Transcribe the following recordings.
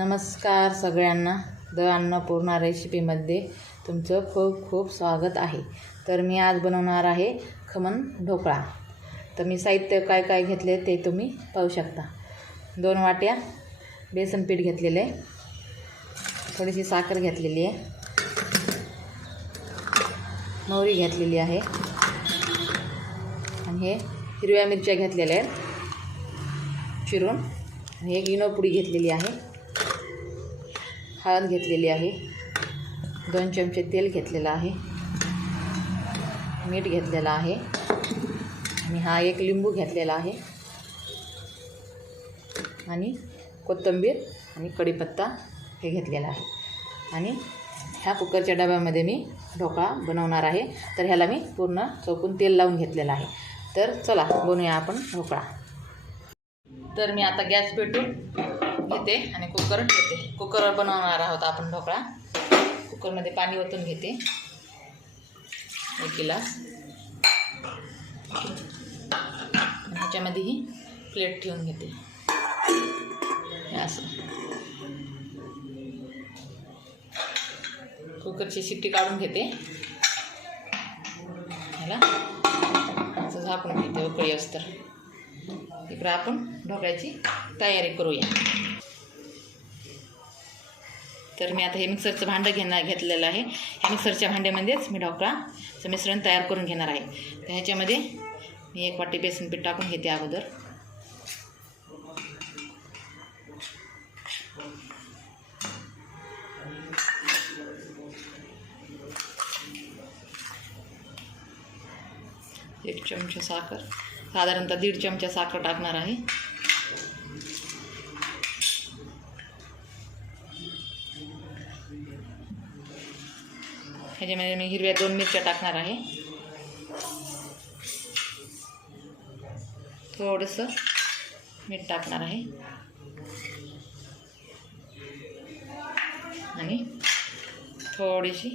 नमस्कार सगळ्यांना. द अन्नपूर्णा रेसिपीमध्ये तुमचं खूप खूप स्वागत आहे. तर मी आज बनवणार आहे खमण ढोकळा. तर मी साहित्य काय काय घेतले ते तुम्ही पाहू शकता. 2 वाट्या बेसन पीठ घेतलेले आहे, थोडीशी साखर घेतलेली आहे, मोहरी घेतलेली आहे आणि हे हिरव्या मिरच्या घेतलेल्या आहेत चिरून, आणि एक इनो पुडी घेतलेली आहे, हळद घेतलेली आहे, 2 चमचे तेल घेतलेलं आहे, मीठ घेतलेलं आहे आणि हा एक लिंबू घेतलेला आहे आणि कोथिंबीर आणि कढीपत्ता हे घेतलेला आहे. आणि ह्या कुकरच्या डब्यामध्ये मी ढोकळा बनवणार आहे. तर ह्याला मी पूर्ण चौकून तेल लावून घेतलेलं आहे. तर चला बनवूया आपण ढोकळा. तर मी आता गॅस पेटून घेते आणि कुकर घेते. कुकरवर बनवणार आहोत आपण ढोकळा. कुकरमध्ये पाणी ओतून घेते 1 गिलास. ह्याच्यामध्ये ही प्लेट ठेवून घेते असं. कुकरची शिट्टी काढून घेते. ह्याला असं झाकून घेते उकळी असतर. इकडं आपण ढोकळ्याची तयारी करूया. तर मी आता हे मिक्सरचं भांडं घेतलेलं आहे. ह्या मिक्सरच्या भांड्यामध्येच मी ढोकळाचं मिश्रण तयार करून घेणार आहे. तर ह्याच्यामध्ये मी 1 वाटी बेसन पीठ टाकून घेते अगोदर. एक चमचा साखर, साधारणतः 1.5 चमचा साखर टाकणार आहे. ह्याच्यामध्ये मी हिरव्या 2 मिरच्या टाकणार आहे. थोडंसं मीठ टाकणार आहे आणि थोडीशी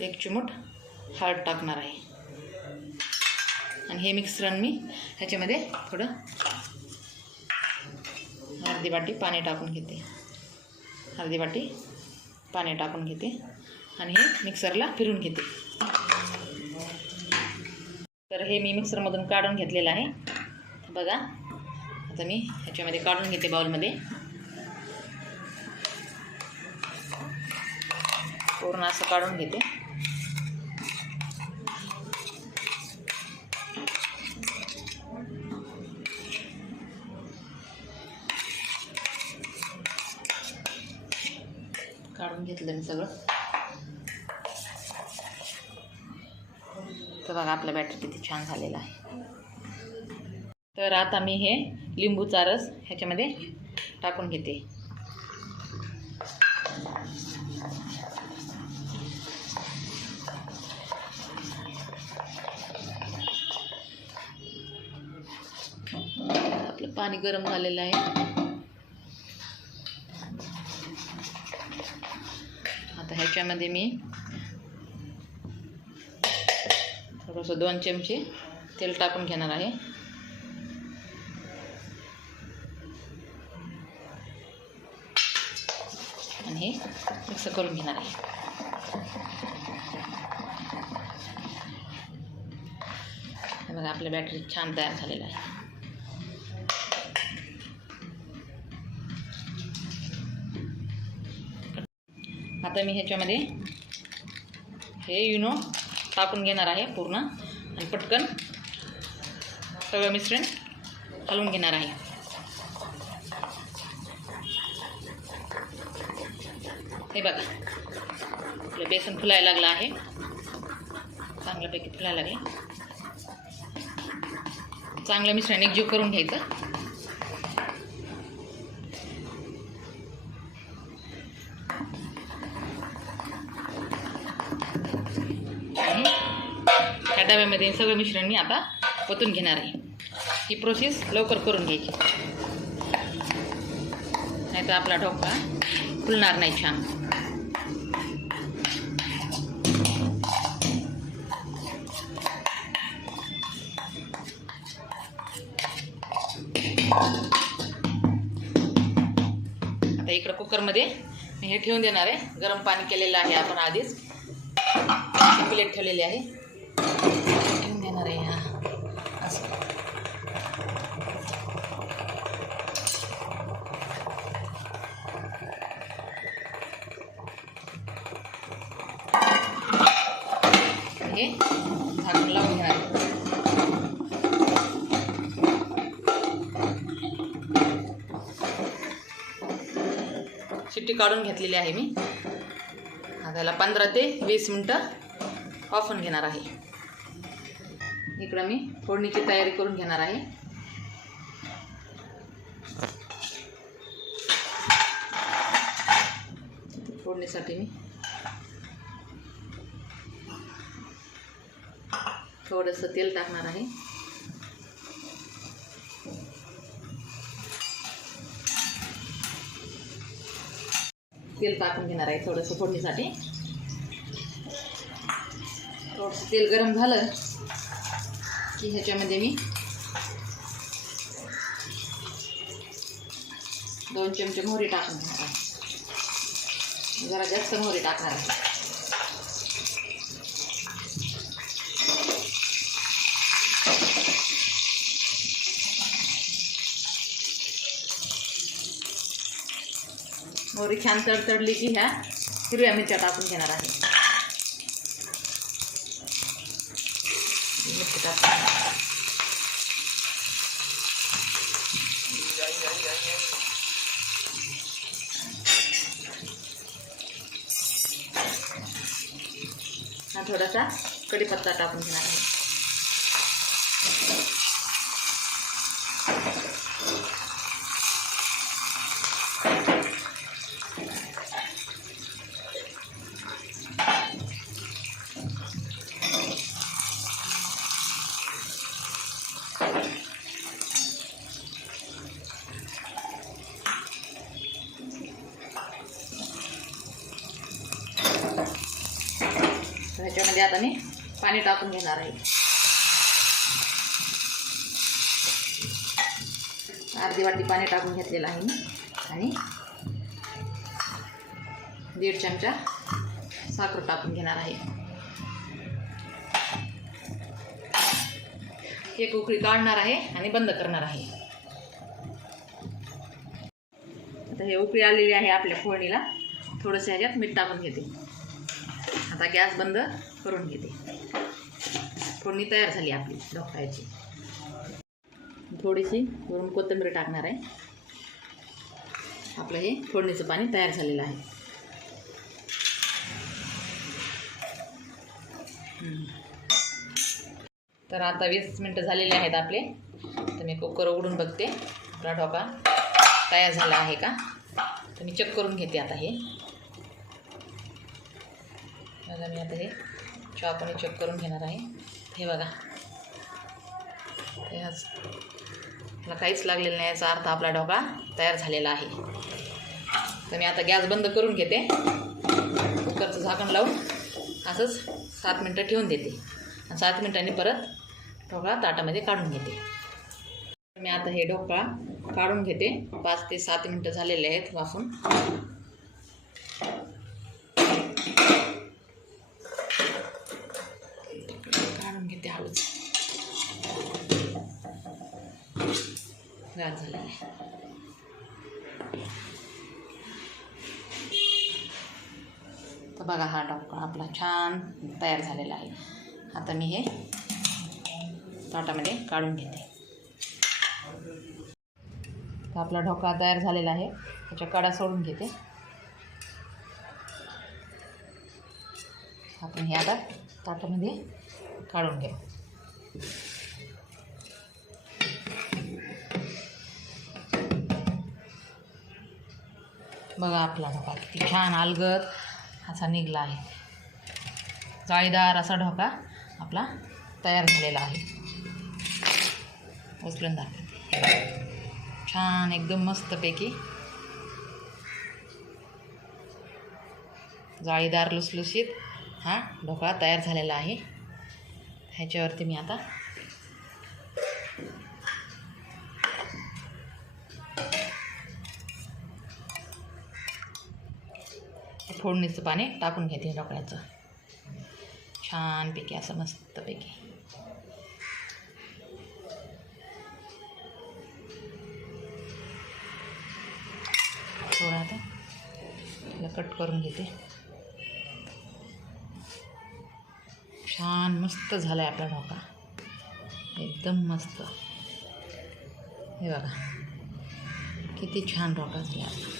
1 चिमूट हळद टाकणार आहे. आणि हे मिश्रण मी ह्याच्यामध्ये थोडं अर्धी वाटी पाणी टाकून घेते. अर्धी वाटी पाणी टाकून घेते आणि हे मिक्सरला फिरून घेते. तर हे मी मिक्सरमधून काढून घेतलेलं आहे. बघा आता मी ह्याच्यामध्ये काढून घेते बाउलमध्ये. पूर्ण असं काढून घेते. काढून घेतलं मी सगळं. तर बघा आपला बॅटर किती छान झालेला आहे. तर आता मी हे लिंबूचा रस ह्याच्यामध्ये टाकून घेते. आपलं पाणी गरम झालेलं आहे. आता ह्याच्यामध्ये मी थोडंसं 2 चमचे तेल टाकून घेणार आहे. आणि हे मिक्स करून घेणार आहे. बघा आपलं बॅटर छान तयार झालेलं आहे. आता मी ह्याच्यामध्ये हे इनो टाकून घेणार आहे पूर्ण आणि पटकन सगळं मिश्रण हलवून घेणार आहे. हे बघा आपलं बेसन फुलायला लागलं आहे. चांगल्यापैकी फुलायला लागले. चांगलं मिश्रण एकजीव करून घ्यायचं. ह्या डब्यामध्ये सगळं मिश्रण मी आता ओतून घेणार आहे. ही प्रोसेस लवकर करून घ्यायची, नाही तर आपला ढोकळा फुलणार नाही छान. आता इकडं कुकरमध्ये मी हे ठेवून देणार आहे. गरम पाणी केलेलं आहे आपण आधीच. प्लेट ठेवलेली आहे, ठेवून देणार आहे. हा असं हे झाकण लावून घेणार आहे. शिट्टी काढून घेतलेली आहे मी. त्याला 15 ते 20 मिनटं वाफवून घेणार आहे. इकडं मी फोडणीची तयारी करून घेणार आहे. फोडणीसाठी मी थोडंसं तेल टाकणार आहे. तेल टाकून घेणार आहे थोडंसं फोडणीसाठी. थोडंसं तेल गरम झालं की ह्याच्यामध्ये मी 2 चमचे मोहरी टाकून घेणार आहे. जरा जास्त मोहरी टाकणार आहे. मोहरी छान तडतडली की ह्या हिरव्या मिरच्या टाकून घेणार आहे. मिरची टाकून हा थोडासा कढीपत्ता टाकून घेणार आहे. ह्याच्यामध्ये आता मी पाणी टाकून घेणार आहे. अर्धी वाटी पाणी टाकून घेतलेलं आहे मी. आणि 1.5 चमचा साखर टाकून घेणार आहे. एक उकळी काढणार आहे आणि बंद करणार आहे. आता हे उकळी आलेली आहे आपल्या फोडणीला. थोडंसं ह्याच्यात मीठ टाकून घेते. आता गॅस बंद करून घेते. फोडणी तयार झाली आपली ढोकळ्याची. थोडीशी वरून कोथिंबीर टाकणार आहे. आपलं हे फोडणीचं पाणी तयार झालेलं आहे. तर आता 20 मिनटं झालेले आहेत आपले. तर मी कुकर उघडून बघते आपला ढोकळा तयार झाला आहे का. तर मी चेक करून घेते आता हे. बघा मी आता हे चाकूने चेक करून घेणार आहे. हे बघा मला काहीच लागलेलं नाही, याचा अर्थ आपला ढोकळा तयार झालेला आहे. तर मी आता गॅस बंद करून घेते. कुकरचं झाकण लावून असंच 7 मिनटं ठेवून देते. आणि 7 मिनटांनी परत ढोकळा ताटामध्ये काढून घेते. मी आता हे ढोकळा काढून घेते. 5 ते 7 मिनटं झालेले आहेत वाफून. काढून घेते हळूच. गार झालेला आहे. तर बघा हा ढोकळा आपला छान तयार झालेला आहे. आता मी हे ताटामध्ये काढून घेते. तर आपला ढोकळा तयार झालेला आहे. त्याच्या कडा सोडून घेते. आपण हे आता ताटामध्ये काढून घेऊ. बघा आपला ढोकळा किती छान अलगद असा निघला आहे. जाळीदार असा ढोकळा आपला तयार झालेला आहे. उचलून दाखवते. छान एकदम मस्तपैकी जाळीदार लुसलुशीत हा ढोकळा तयार झालेला आहे. ह्याच्यावरती मी आता फोडणीचं पाणी टाकून घेते ढोकळ्याचं छानपैकी, असं मस्तपैकी. थोडं आता त्याला कट करून घेते. छान मस्त झाला आहे आपला ढोकळा, एकदम मस्त. हे बघा किती छान ढोकळा झाला आपला.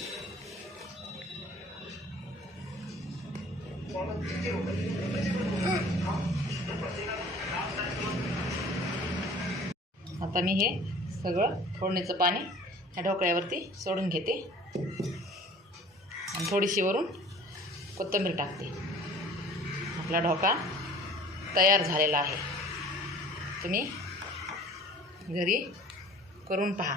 आता मी हे सगळं फोडणीचं पाणी ह्या ढोकळ्यावरती सोडून घेते आणि थोडीशी वरून कोथिंबीर टाकते. आपला ढोकळा तयार झालेला आहे. तुम्ही घरी करून पहा.